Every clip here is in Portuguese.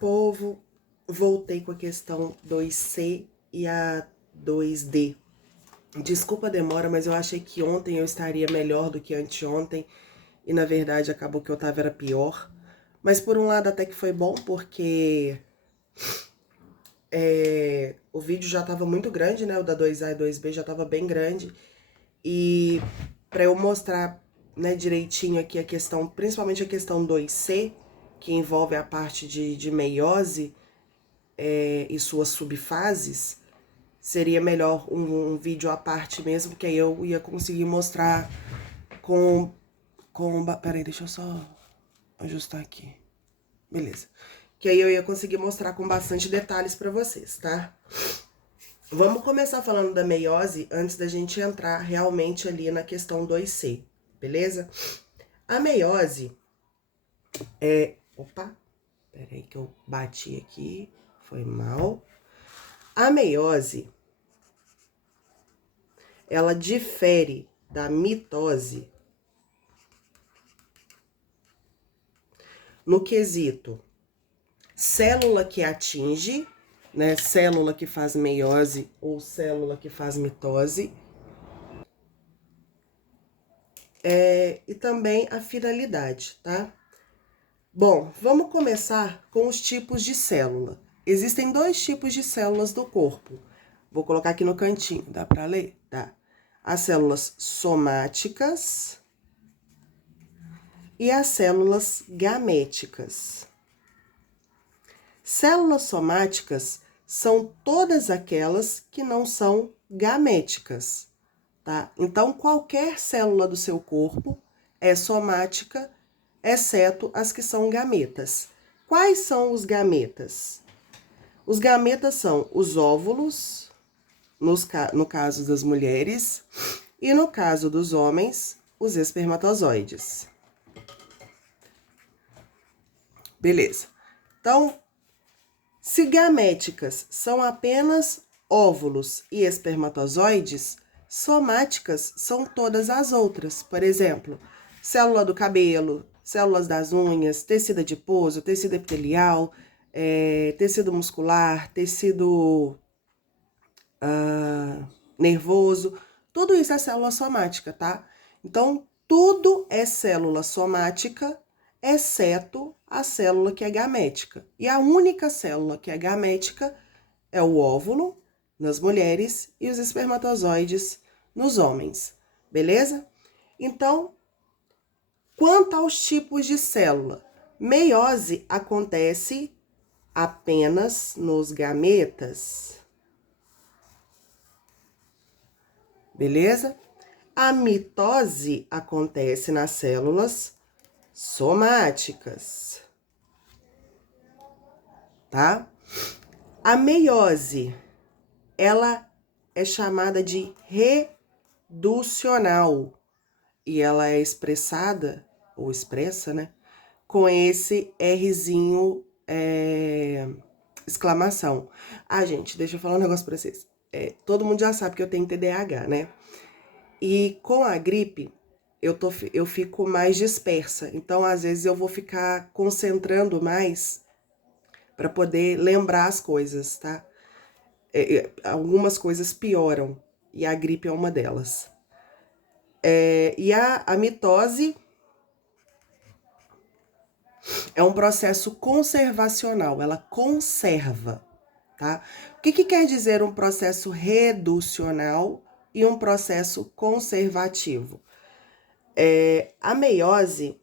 Povo, voltei com a questão 2C e a 2D. Desculpa a demora, mas eu achei que ontem eu estaria melhor do que anteontem. E na verdade acabou que eu tava era pior. Mas por um lado até que foi bom, porque o vídeo já tava muito grande, né? O da 2A e 2B já tava bem grande. E para eu mostrar, né, direitinho aqui a questão, principalmente a questão 2C, que envolve a parte de meiose e suas subfases, seria melhor um vídeo à parte mesmo, que aí eu ia conseguir mostrar com... Peraí, deixa eu só ajustar aqui. Beleza. Que aí eu ia conseguir mostrar com bastante detalhes pra vocês, tá? Vamos começar falando da meiose antes da gente entrar realmente ali na questão 2C, beleza? A meiose é... Opa, peraí que eu bati aqui, foi mal. A meiose, ela difere da mitose no quesito célula que atinge, né, célula que faz meiose ou célula que faz mitose, e também a finalidade, tá? Bom, vamos começar com os tipos de célula. Existem dois tipos de células do corpo. Vou colocar aqui no cantinho, dá pra ler? Dá. As células somáticas e as células gaméticas. Células somáticas são todas aquelas que não são gaméticas, tá? Então, qualquer célula do seu corpo é somática, exceto as que são gametas. Quais são os gametas? Os gametas são os óvulos, no caso das mulheres, e no caso dos homens, os espermatozoides. Beleza. Então, se gaméticas são apenas óvulos e espermatozoides, somáticas são todas as outras. Por exemplo, célula do cabelo, células das unhas, tecido adiposo, tecido epitelial, tecido muscular, tecido nervoso, tudo isso é célula somática, tá? Então, tudo é célula somática, exceto a célula que é gamética. E a única célula que é gamética é o óvulo nas mulheres e os espermatozoides nos homens, beleza? Então, quanto aos tipos de célula, meiose acontece apenas nos gametas, beleza? A mitose acontece nas células somáticas, tá? A meiose, ela é chamada de reducional e ela é expressada, ou expressa, né, com esse Rzinho, exclamação. Ah, gente, deixa eu falar um negócio pra vocês. Todo mundo já sabe que eu tenho TDAH, né? E com a gripe, eu fico mais dispersa. Então, às vezes, eu vou ficar concentrando mais para poder lembrar as coisas, tá? Algumas coisas pioram, e a gripe é uma delas. E a mitose é um processo conservacional, ela conserva, tá? O que quer dizer um processo reducional e um processo conservativo? A meiose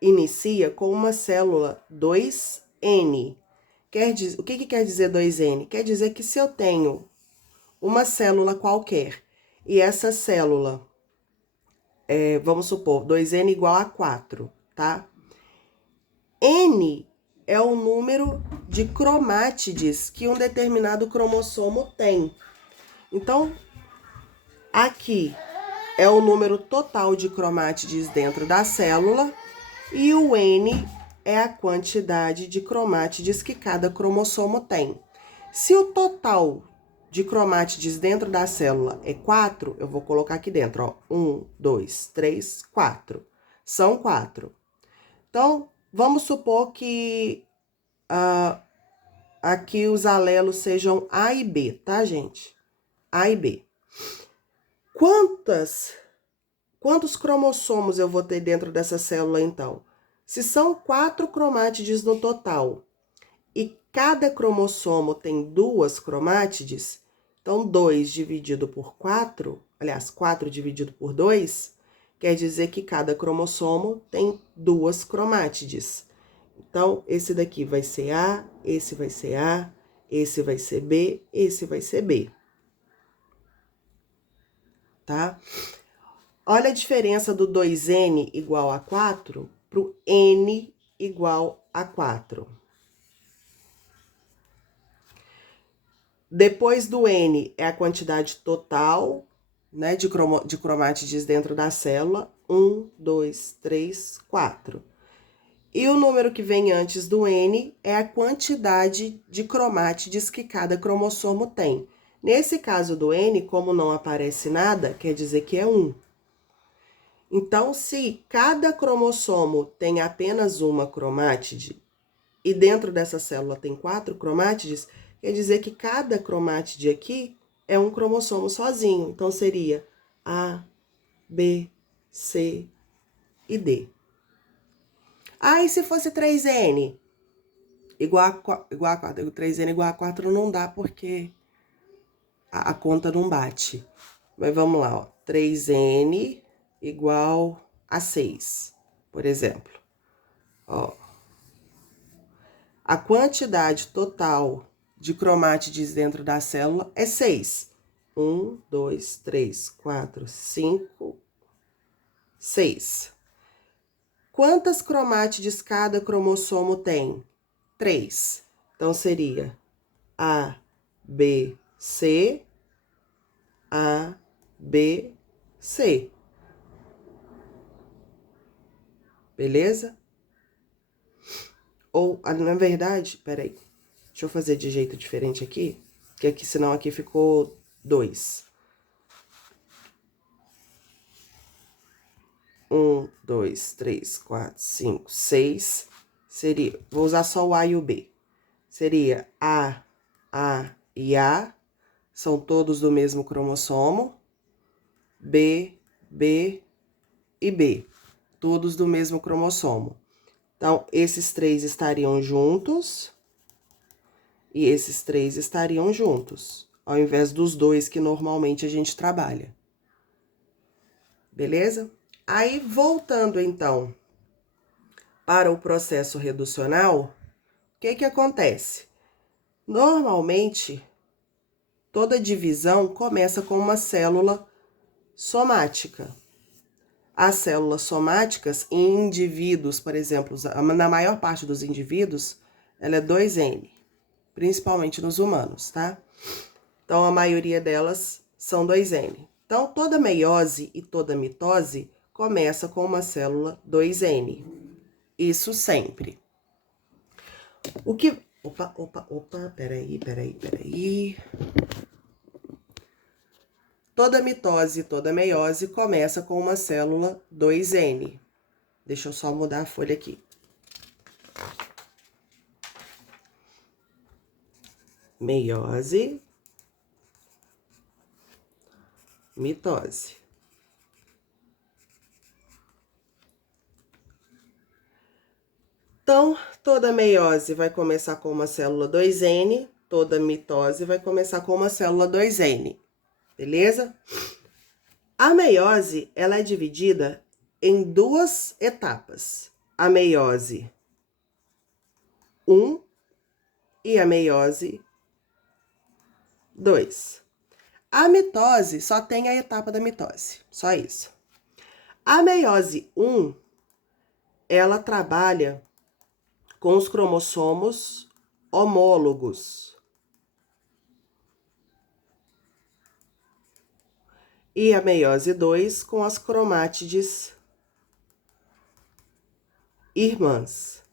inicia com uma célula 2N. O que quer dizer 2N? Quer dizer que se eu tenho uma célula qualquer e essa célula, vamos supor, 2N igual a 4, tá? N é o número de cromátides que um determinado cromossomo tem. Então, aqui é o número total de cromátides dentro da célula e o N é a quantidade de cromátides que cada cromossomo tem. Se o total de cromátides dentro da célula é 4, eu vou colocar aqui dentro, ó, 1, 2, 3, 4. São 4. Então, vamos supor que aqui os alelos sejam A e B, tá, gente? A e B. Quantos cromossomos eu vou ter dentro dessa célula, então? Se são 4 cromátides no total e cada cromossomo tem 2 cromátides, então 2 dividido por 4, aliás, 4 dividido por 2, quer dizer que cada cromossomo tem 2 cromátides. Então, esse daqui vai ser A, esse vai ser A, esse vai ser B, esse vai ser B. Tá? Olha a diferença do 2N igual a 4 para o N igual a 4. Depois do N é a quantidade total, né, de cromátides dentro da célula. 1, 2, 3, 4. E o número que vem antes do N é a quantidade de cromátides que cada cromossomo tem. Nesse caso do N, como não aparece nada, quer dizer que é 1. Então, se cada cromossomo tem apenas uma cromátide e dentro dessa célula tem 4 cromátides, quer dizer que cada cromátide aqui é um cromossomo sozinho. Então, seria A, B, C e D. Ah, e se fosse 3N? Igual a 4. 3N igual a 4 não dá porque a conta não bate. Mas vamos lá, ó. 3N igual a 6, por exemplo. Ó. A quantidade total de cromátides dentro da célula é 6. 1, 2, 3, 4, 5, 6. Quantas cromátides cada cromossomo tem? 3. Então, seria A, B, C, A, B, C. Beleza? Ou, na verdade, peraí. Deixa eu fazer de jeito diferente aqui, que aqui, senão aqui ficou 2. 1, 2, 3, 4, 5, 6. Seria, vou usar só o A e o B. Seria A e A, são todos do mesmo cromossomo. B, B e B, todos do mesmo cromossomo. Então, esses 3 estariam juntos e esses 3 estariam juntos, ao invés dos 2 que normalmente a gente trabalha. Beleza? Aí, voltando então para o processo reducional, o que acontece? Normalmente, toda divisão começa com uma célula somática. As células somáticas em indivíduos, por exemplo, na maior parte dos indivíduos, ela é 2N, principalmente nos humanos, tá? Então, a maioria delas são 2N. Então, toda meiose e toda mitose começa com uma célula 2N. Isso sempre. O que... Opa, peraí. Toda mitose e toda meiose começa com uma célula 2N. Deixa eu só mudar a folha aqui. Meiose, mitose. Então, toda meiose vai começar com uma célula 2N, toda mitose vai começar com uma célula 2N, beleza? A meiose, ela é dividida em 2 etapas. A meiose 1 e a meiose 2. A mitose só tem a etapa da mitose, só isso. A meiose 1, ela trabalha com os cromossomos homólogos. E a meiose 2 com as cromátides irmãs.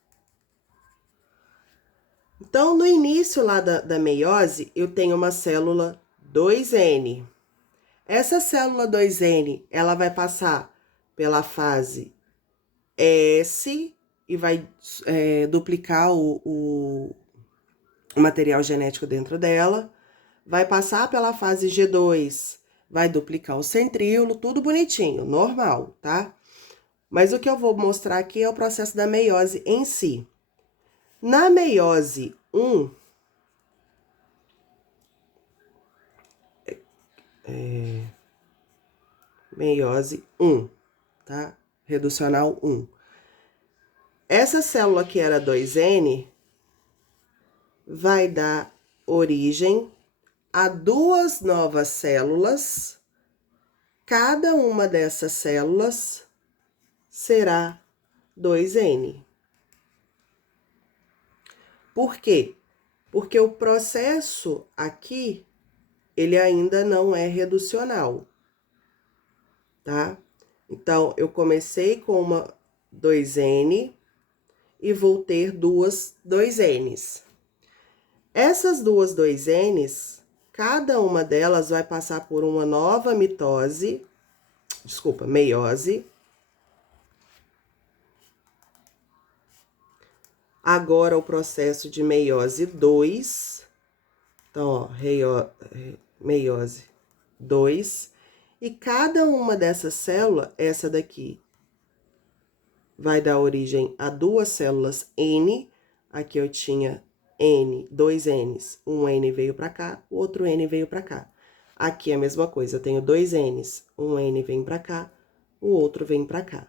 Então, no início lá da meiose, eu tenho uma célula 2N. Essa célula 2N, ela vai passar pela fase S e vai duplicar o material genético dentro dela, vai passar pela fase G2, vai duplicar o centríolo, tudo bonitinho, normal, tá? Mas o que eu vou mostrar aqui é o processo da meiose em si. Na meiose 1, meiose 1, tá? Reducional 1. Essa célula que era 2N vai dar origem a duas novas células. Cada uma dessas células será 2N. Por quê? Porque o processo aqui, ele ainda não é reducional, tá? Então, eu comecei com uma 2N e vou ter duas 2Ns. Essas duas 2Ns, cada uma delas vai passar por uma nova meiose. Agora o processo de meiose 2. Então, ó, meiose 2. E cada uma dessas células, essa daqui, vai dar origem a duas células N. Aqui eu tinha N, dois Ns. Um N veio para cá, o outro N veio para cá. Aqui é a mesma coisa, eu tenho dois Ns. Um N vem para cá, o outro vem para cá.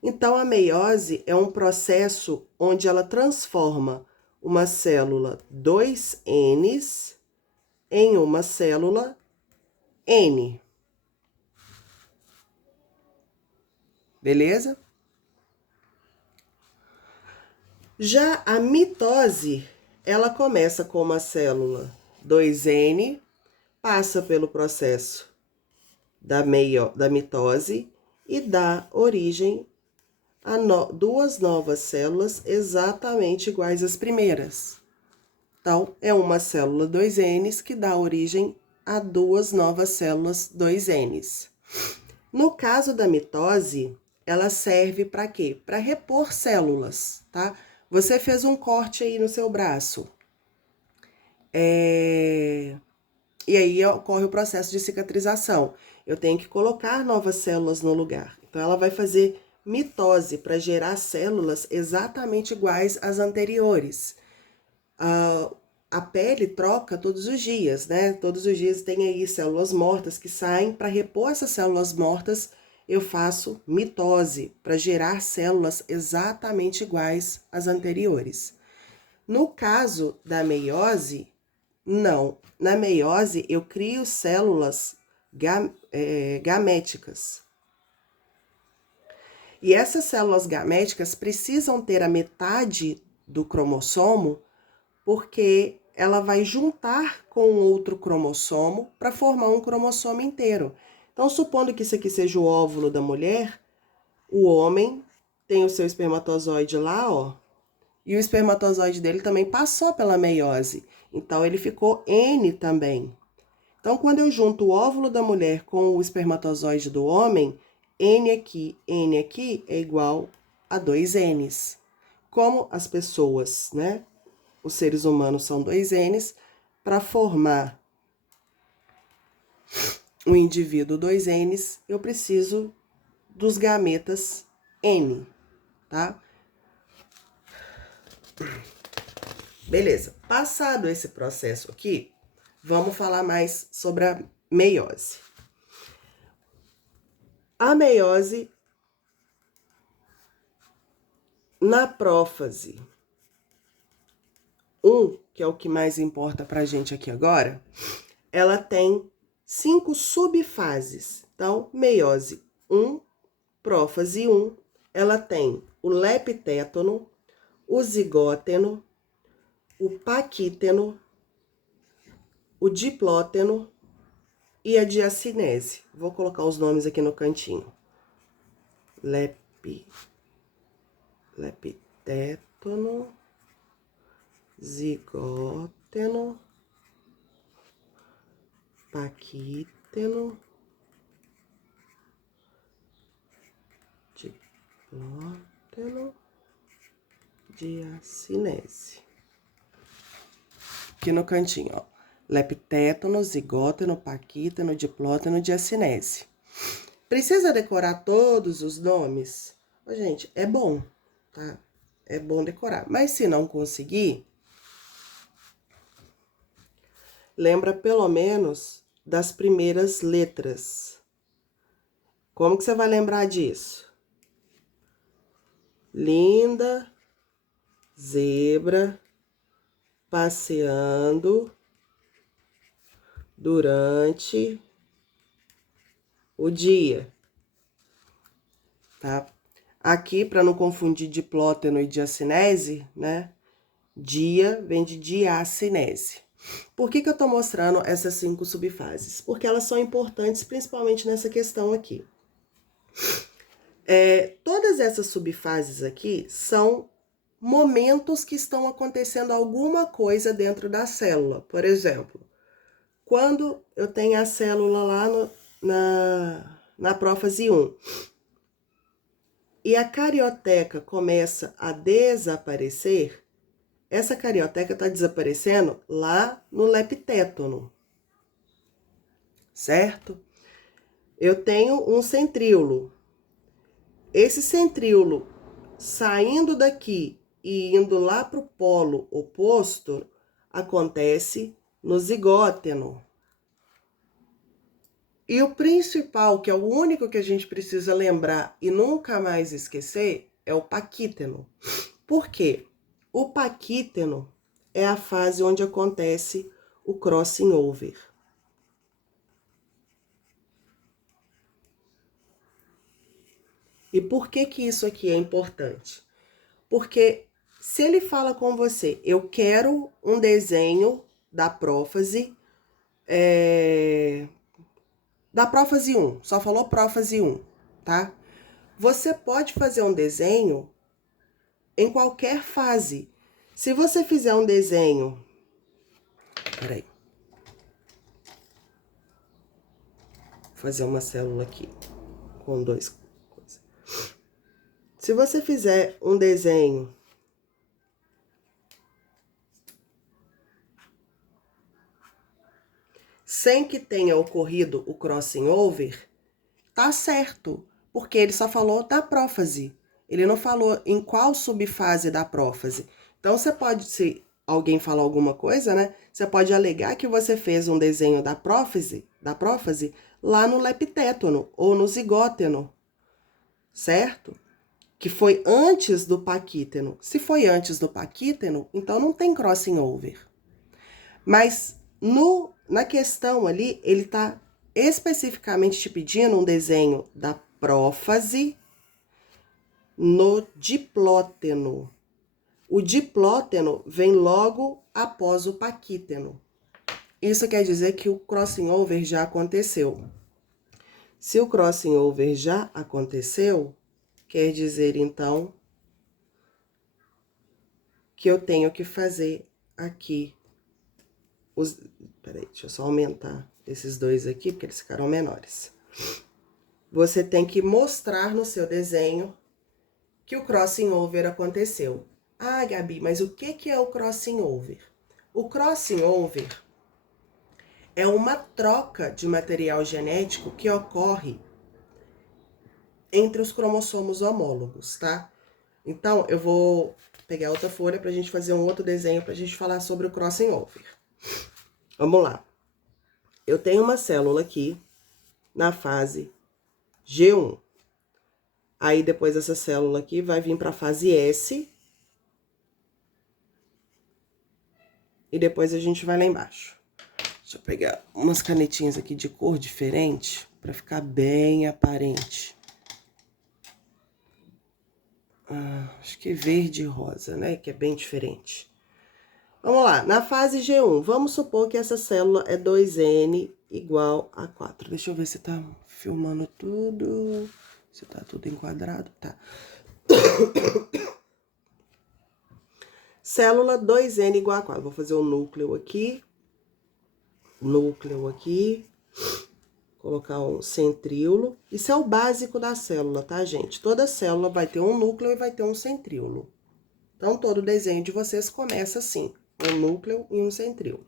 Então, a meiose é um processo onde ela transforma uma célula 2Ns em uma célula N. Beleza? Já a mitose, ela começa com uma célula 2N, passa pelo processo da mitose e dá origem a duas novas células exatamente iguais às primeiras. Então, é uma célula 2Ns que dá origem a duas novas células 2Ns. No caso da mitose, ela serve para quê? Para repor células, tá? Você fez um corte aí no seu braço. E aí ocorre o processo de cicatrização. Eu tenho que colocar novas células no lugar. Então, ela vai fazer mitose para gerar células exatamente iguais às anteriores. A pele troca todos os dias, né? Todos os dias tem aí células mortas que saem. Para repor essas células mortas, eu faço mitose para gerar células exatamente iguais às anteriores. No caso da meiose, não. Na meiose, eu crio células gaméticas. E essas células gaméticas precisam ter a metade do cromossomo, porque ela vai juntar com outro cromossomo para formar um cromossomo inteiro. Então, supondo que isso aqui seja o óvulo da mulher, o homem tem o seu espermatozoide lá, ó, e o espermatozoide dele também passou pela meiose. Então, ele ficou N também. Então, quando eu junto o óvulo da mulher com o espermatozoide do homem, N aqui é igual a 2Ns. Como as pessoas, né? Os seres humanos são 2Ns, para formar um indivíduo 2Ns, eu preciso dos gametas N, tá? Beleza. Passado esse processo aqui, vamos falar mais sobre a meiose. A meiose, na prófase 1, que é o que mais importa pra gente aqui agora, ela tem 5 subfases. Então, meiose 1, prófase 1, ela tem o leptétono, o zigóteno, o paquíteno, o diplóteno e a diacinese. Vou colocar os nomes aqui no cantinho. Leptétono, zigóteno, paquíteno, diplóteno diacinese. Aqui no cantinho, ó. Leptétono, zigóteno, paquíteno, diplóteno, diacinese. Precisa decorar todos os nomes? Ô, gente, é bom, tá? É bom decorar. Mas se não conseguir, lembra pelo menos das primeiras letras. Como que você vai lembrar disso? Linda, zebra, passeando durante o dia, tá? Aqui, para não confundir diplóteno e diacinese, né? Dia vem de diacinese. Por que eu tô mostrando essas 5 subfases? Porque elas são importantes, principalmente nessa questão aqui. Todas essas subfases aqui são momentos que estão acontecendo alguma coisa dentro da célula. Por exemplo, quando eu tenho a célula lá na prófase 1 e a carioteca começa a desaparecer, essa carioteca está desaparecendo lá no leptétono, certo? Eu tenho um centríolo. Esse centríolo saindo daqui e indo lá para o polo oposto, acontece no zigóteno. E o principal, que é o único que a gente precisa lembrar e nunca mais esquecer, é o paquíteno. Por quê? O paquíteno é a fase onde acontece o crossing over. E por que que isso aqui é importante? Porque se ele fala com você, eu quero um desenho da prófase, da prófase 1, só falou prófase 1, tá? Você pode fazer um desenho em qualquer fase. Se você fizer um desenho... Peraí. Vou fazer uma célula aqui com 2 coisas. Se você fizer um desenho sem que tenha ocorrido o crossing over, tá certo, porque ele só falou da prófase. Ele não falou em qual subfase da prófase. Então, você pode, se alguém falar alguma coisa, né? Você pode alegar que você fez um desenho da prófase lá no leptétono ou no zigóteno, certo? Que foi antes do paquíteno. Se foi antes do paquíteno, então não tem crossing over. Mas na questão ali, ele está especificamente te pedindo um desenho da prófase no diplóteno. O diplóteno vem logo após o paquíteno. Isso quer dizer que o crossing over já aconteceu. Se o crossing over já aconteceu, quer dizer, então, que eu tenho que fazer aqui Peraí, deixa eu só aumentar esses 2 aqui, porque eles ficaram menores. Você tem que mostrar no seu desenho que o crossing over aconteceu. Ah, Gabi, mas o que é o crossing over? O crossing over é uma troca de material genético que ocorre entre os cromossomos homólogos, tá? Então, eu vou pegar outra folha pra gente fazer um outro desenho pra gente falar sobre o crossing over. Vamos lá. Eu tenho uma célula aqui na fase G1. Aí, depois essa célula aqui vai vir para a fase S. E depois a gente vai lá embaixo. Deixa eu pegar umas canetinhas aqui de cor diferente, para ficar bem aparente. Acho que verde e rosa, né? Que é bem diferente. Vamos lá, na fase G1, vamos supor que essa célula é 2N igual a 4. Deixa eu ver se tá filmando tudo, se tá tudo enquadrado, tá. Célula 2N igual a 4. Vou fazer o núcleo aqui, colocar um centríolo. Isso é o básico da célula, tá, gente? Toda célula vai ter um núcleo e vai ter um centríolo. Então, todo o desenho de vocês começa assim, um núcleo e um centríolo.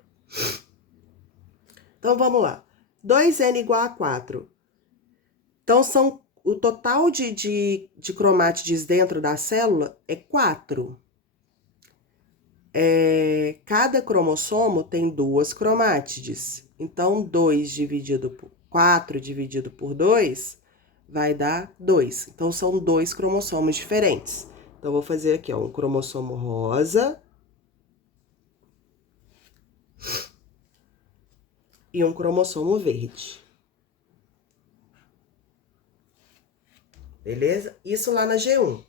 Então, vamos lá. 2N igual a 4. Então, o total de cromátides dentro da célula é 4. Cada cromossomo tem 2 cromátides. Então, 4 dividido por 2 vai dar 2. Então, são 2 cromossomos diferentes. Então, vou fazer aqui, ó, um cromossomo rosa e um cromossomo verde. Beleza? Isso lá na G1.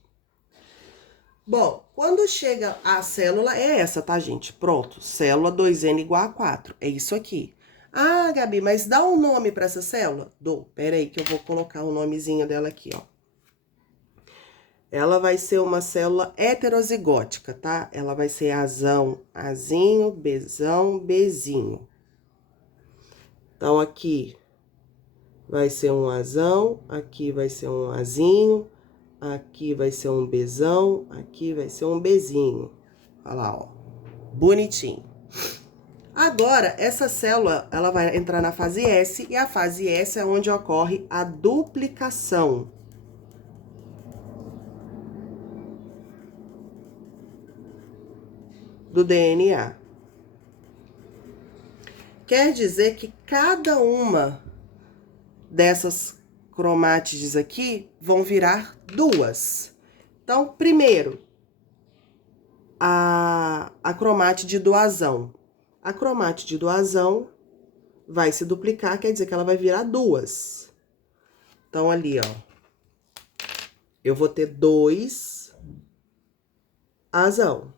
Bom, quando chega a célula, é essa, tá, gente? Pronto, célula 2N igual a 4. É isso aqui. Ah, Gabi, mas dá um nome para essa célula? Dou. Pera aí que eu vou colocar o nomezinho dela aqui, ó. Ela vai ser uma célula heterozigótica, tá? Ela vai ser Azão, Azinho, Bzão, Bzinho. Então, aqui vai ser um Azão, aqui vai ser um Azinho, aqui vai ser um Bzão, aqui vai ser um Bzinho. Olha lá, ó. Bonitinho. Agora, essa célula, ela vai entrar na fase S, e a fase S é onde ocorre a duplicação. Do DNA. Quer dizer que cada uma dessas cromátides aqui vão virar 2. Então, primeiro, a cromátide do azão. A cromátide do azão vai se duplicar, quer dizer que ela vai virar 2. Então, ali, ó, eu vou ter 2 azão.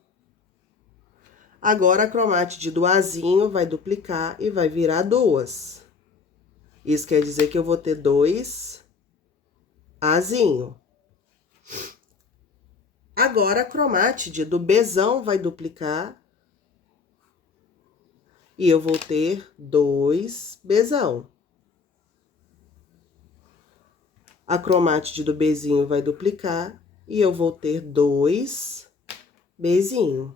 Agora, a cromátide do azinho vai duplicar e vai virar 2. Isso quer dizer que eu vou ter 2 azinho. Agora, a cromátide do Bzão vai duplicar e eu vou ter 2 Bzão. A cromátide do Bzinho vai duplicar e eu vou ter 2 Bzinho.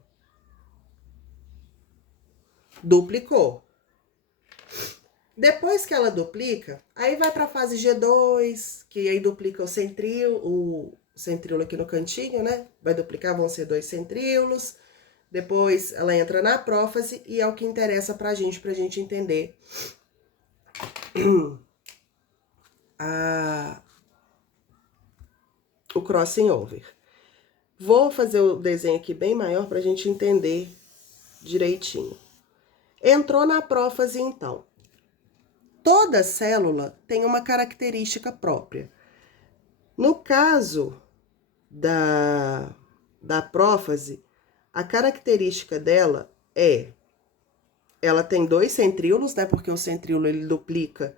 Duplicou. Depois que ela duplica, aí vai para a fase G2, que aí duplica o centríolo aqui no cantinho, né? Vai duplicar, vão ser 2 centríolos. Depois ela entra na prófase e é o que interessa pra gente entender o crossing over. Vou fazer o desenho aqui bem maior pra gente entender direitinho. Entrou na prófase, então. Toda célula tem uma característica própria. No caso da prófase, a característica dela é... Ela tem 2 centríolos, né? Porque o centríolo, ele duplica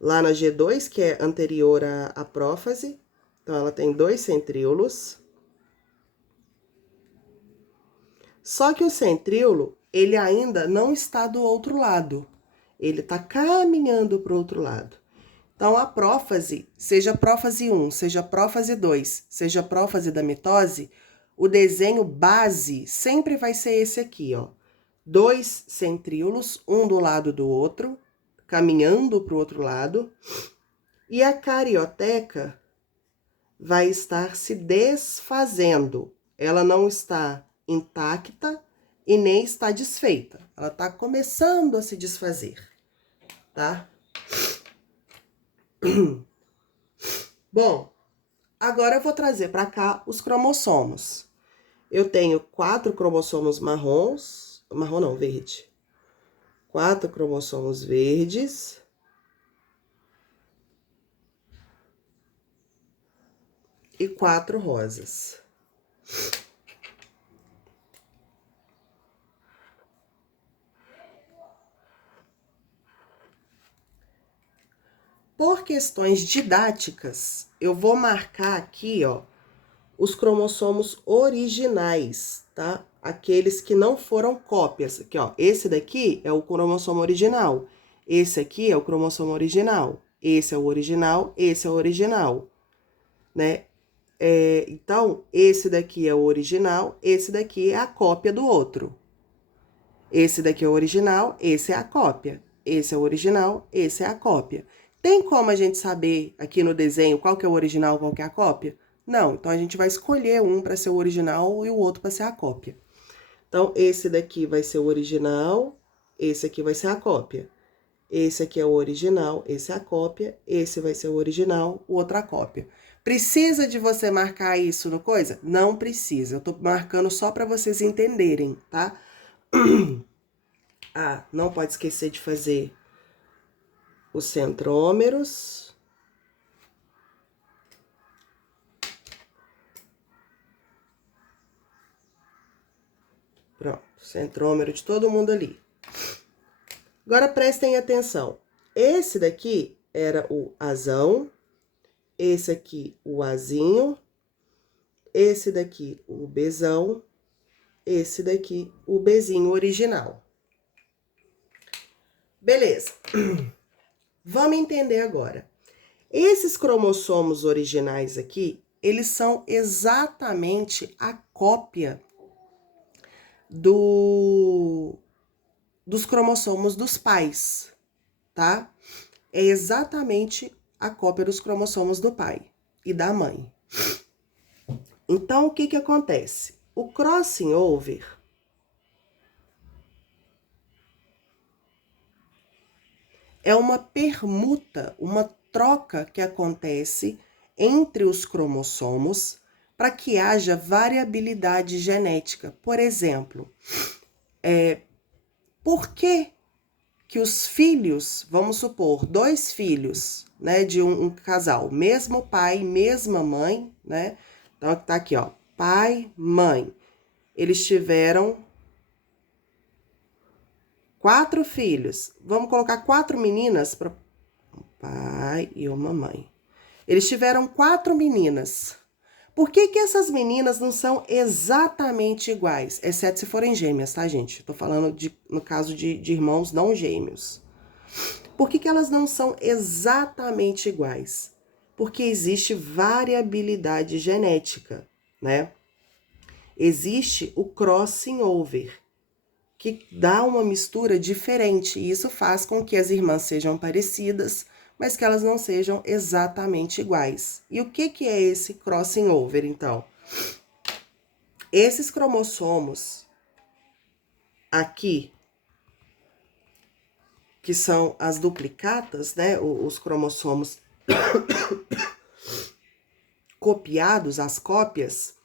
lá na G2, que é anterior à prófase. Então, ela tem 2 centríolos. Só que o centríolo, ele ainda não está do outro lado. Ele está caminhando para o outro lado. Então, a prófase, seja prófase 1, seja prófase 2, seja prófase da mitose, o desenho base sempre vai ser esse aqui, ó. 2 centríolos, um do lado do outro, caminhando para o outro lado. E a carioteca vai estar se desfazendo. Ela não está intacta e nem está desfeita. Ela está começando a se desfazer, tá? Bom, agora eu vou trazer para cá os cromossomos. Eu tenho 4 cromossomos marrons, marrom não, verde. 4 cromossomos verdes. E 4 rosas. Por questões didáticas, eu vou marcar aqui, ó, os cromossomos originais, tá? Aqueles que não foram cópias. Aqui, ó, esse daqui é o cromossomo original. Esse aqui é o cromossomo original. Esse é o original, esse é o original, né? Então, esse daqui é o original, esse daqui é a cópia do outro. Esse daqui é o original, esse é a cópia. Esse é o original, esse é a cópia. Tem como a gente saber aqui no desenho qual que é o original, qual que é a cópia? Não, então a gente vai escolher um para ser o original e o outro para ser a cópia. Então, esse daqui vai ser o original, esse aqui vai ser a cópia. Esse aqui é o original, esse é a cópia, esse vai ser o original, o outro a cópia. Precisa de você marcar isso no coisa? Não precisa, eu tô marcando só para vocês entenderem, tá? Ah, não pode esquecer de fazer os centrômeros. Pronto, centrômero de todo mundo ali. Agora prestem atenção. Esse daqui era o azão, esse aqui o azinho, esse daqui o bezão, esse daqui o bezinho original. Beleza. Vamos entender agora. Esses cromossomos originais aqui, eles são exatamente a cópia dos cromossomos dos pais, tá? É exatamente a cópia dos cromossomos do pai e da mãe. Então, o que que acontece? O crossing over é uma permuta, uma troca que acontece entre os cromossomos para que haja variabilidade genética. Por exemplo, por que que os filhos, vamos supor, 2 filhos, né, de um casal, mesmo pai, mesma mãe, né? Então, tá aqui, ó, pai, mãe. Eles tiveram 4 filhos. Vamos colocar 4 meninas para pai e uma mãe. Eles tiveram 4 meninas. Por que que essas meninas não são exatamente iguais? Exceto se forem gêmeas, tá, gente? Eu tô falando no caso de irmãos não gêmeos. Por que que elas não são exatamente iguais? Porque existe variabilidade genética, né? Existe o crossing over, que dá uma mistura diferente, e isso faz com que as irmãs sejam parecidas, mas que elas não sejam exatamente iguais. E o que que é esse crossing over, então? Esses cromossomos aqui, que são as duplicatas, né, os cromossomos copiados, as cópias,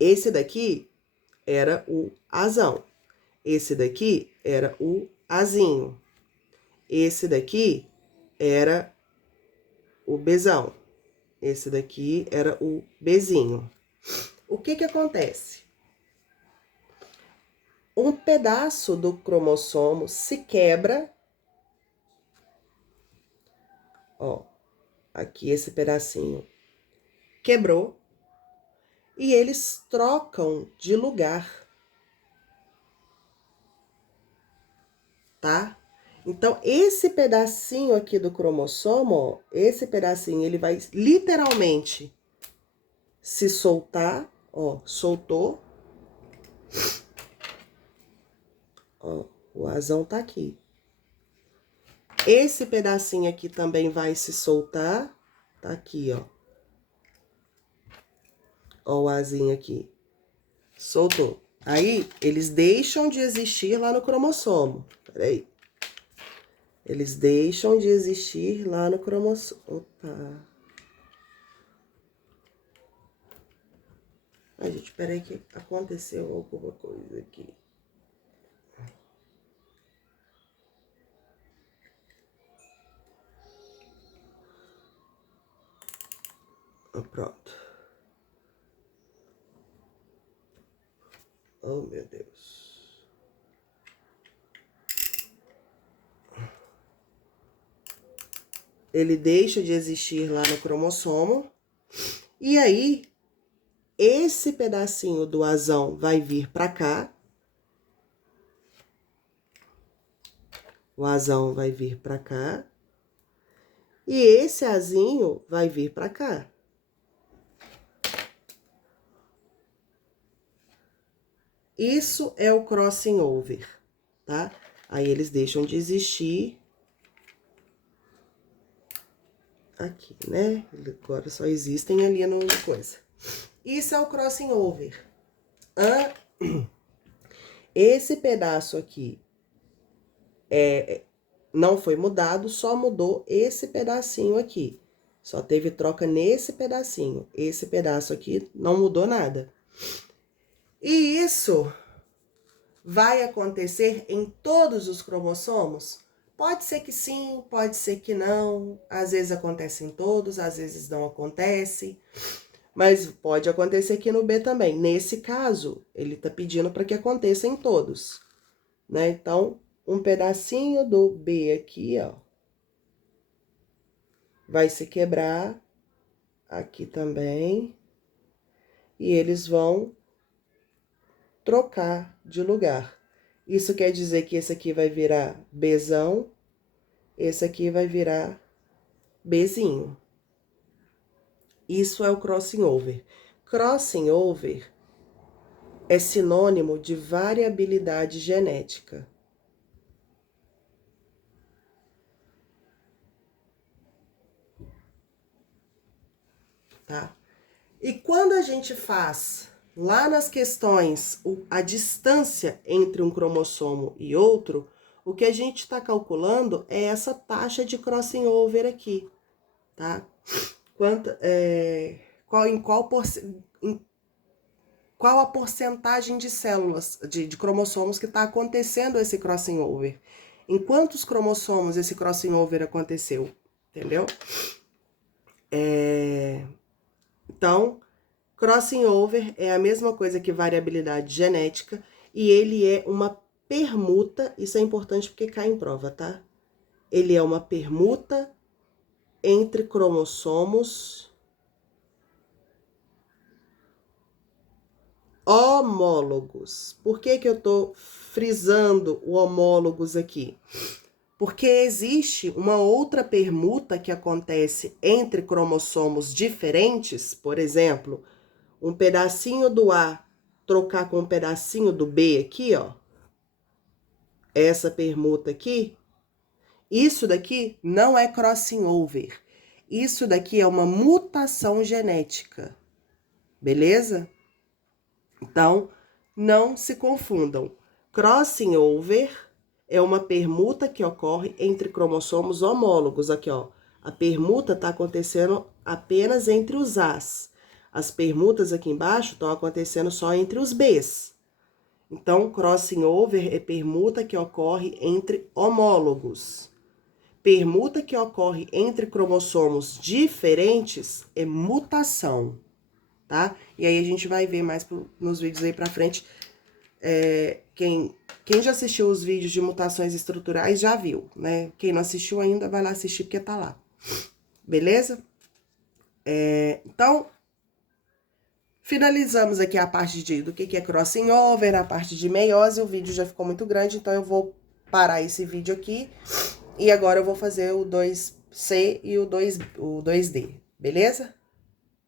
esse daqui era o azão, esse daqui era o azinho, esse daqui era o bezão, esse daqui era o bezinho. O que que acontece? Um pedaço do cromossomo se quebra, ó, aqui esse pedacinho quebrou, e eles trocam de lugar, tá? Então, esse pedacinho aqui do cromossomo, ó, esse pedacinho, ele vai literalmente se soltar, ó, soltou. Ó, o azão tá aqui. Esse pedacinho aqui também vai se soltar, tá aqui, ó. Ó o azinho aqui. Soltou. Aí, eles deixam de existir lá no cromossomo. Peraí. Eles deixam de existir lá no cromossomo. Opa. Ai, gente, peraí que aconteceu alguma coisa aqui. Pronto. Oh, meu Deus. Ele deixa de existir lá no cromossomo. E aí, esse pedacinho do azão vai vir pra cá. O azão vai vir pra cá. E esse azinho vai vir pra cá. Isso é o crossing over, tá? Aí eles deixam de existir aqui, né? Agora só existem ali no coisa. Isso é o crossing over. Esse pedaço aqui não foi mudado, só mudou esse pedacinho aqui. Só teve troca nesse pedacinho. Esse pedaço aqui não mudou nada. E isso vai acontecer em todos os cromossomos? Pode ser que sim, pode ser que não. Às vezes acontece em todos, às vezes não acontece. Mas pode acontecer aqui no B também. Nesse caso, ele tá pedindo para que aconteça em todos, né? Então, um pedacinho do B aqui, ó, vai se quebrar aqui também. E eles vão trocar de lugar. Isso quer dizer que esse aqui vai virar Bzão, esse aqui vai virar Bzinho. Isso é o crossing over. Crossing over é sinônimo de variabilidade genética. Tá? E quando a gente faz lá nas questões a distância entre um cromossomo e outro, o que a gente está calculando é essa taxa de crossing over aqui, tá? Qual a porcentagem de células, de cromossomos que está acontecendo esse crossing over? Em quantos cromossomos esse crossing over aconteceu? Entendeu? Então, crossing over é a mesma coisa que variabilidade genética e ele é uma permuta, isso é importante porque cai em prova, tá? Ele é uma permuta entre cromossomos homólogos. Por que que eu tô frisando o homólogos aqui? Porque existe uma outra permuta que acontece entre cromossomos diferentes, por exemplo, um pedacinho do A trocar com um pedacinho do B aqui, ó. Essa permuta aqui, isso daqui não é crossing over. Isso daqui é uma mutação genética, beleza? Então, não se confundam. Crossing over é uma permuta que ocorre entre cromossomos homólogos. Aqui, ó. A permuta está acontecendo apenas entre os As. As permutas aqui embaixo estão acontecendo só entre os Bs. Então, crossing over é permuta que ocorre entre homólogos. Permuta que ocorre entre cromossomos diferentes é mutação, tá? E aí a gente vai ver mais nos vídeos aí pra frente. Quem já assistiu os vídeos de mutações estruturais já viu, né? Quem não assistiu ainda, vai lá assistir porque tá lá. Beleza? Então, finalizamos aqui a parte do que é crossing over, a parte de meiose. O vídeo já ficou muito grande, então eu vou parar esse vídeo aqui. E agora eu vou fazer o 2C e o 2D, beleza?